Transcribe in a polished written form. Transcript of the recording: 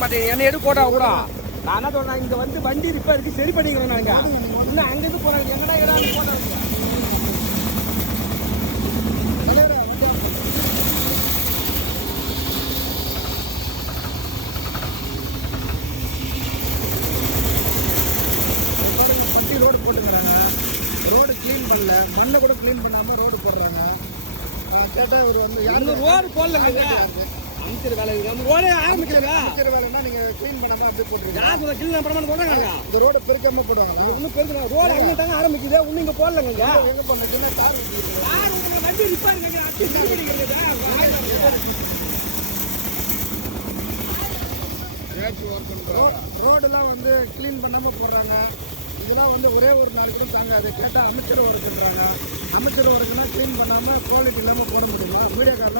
மாட்டேங்க என்ன எடு போட்டா கூட நான் என்ன சொல்றேன் இங்க வந்து வண்டி ரிப்பேருக்கு சரி பண்ணிக்கிறேன் நாங்க இன்னும் அங்கிருந்து போறாங்க எங்கடா இடம் போட்டாங்க பட்டி ரோடு போட்டுக்கிறாங்க ரோடு க்ளீன் பண்ணல மண்ணை கூட க்ளீன் பண்ணாம ரோடு போடுறாங்க கேட்டால் இவர் வந்து யாரும் ரோடு போடலங்க அமைச்சர் வேலை நம்ம ரோடே ஆரம்பிக்கலங்க அமைச்சர் வேலைன்னா நீங்கள் க்ளீன் பண்ணாமல் அப்படியே போட்டுருங்க யார் சொல்ல க்ளீன் பண்ணாமல் போடுறாங்க இந்த ரோடு பெருக்காமல் போடுவாங்க இன்னும் பெருக்க ரோடு அங்கே தாங்க ஆரம்பிக்குது இன்னும் இங்கே போடலங்க எங்கே பண்ணுறதுன்னா கார் உங்களை வண்டி ரிப்பேருங்க ரோடெல்லாம் வந்து க்ளீன் பண்ணாமல் போடுறாங்க இதெல்லாம் வந்து ஒரே ஒரு நாள் கூட தாங்காது கேட்டால் அமைச்சர் ஒர்க்குன்றாங்க அமைச்சர் ஒர்க்குன்னா க்ளீன் பண்ணாமல் குவாலிட்டி இல்லாமல் போட முடியுமா மீடியாக்காரெலாம்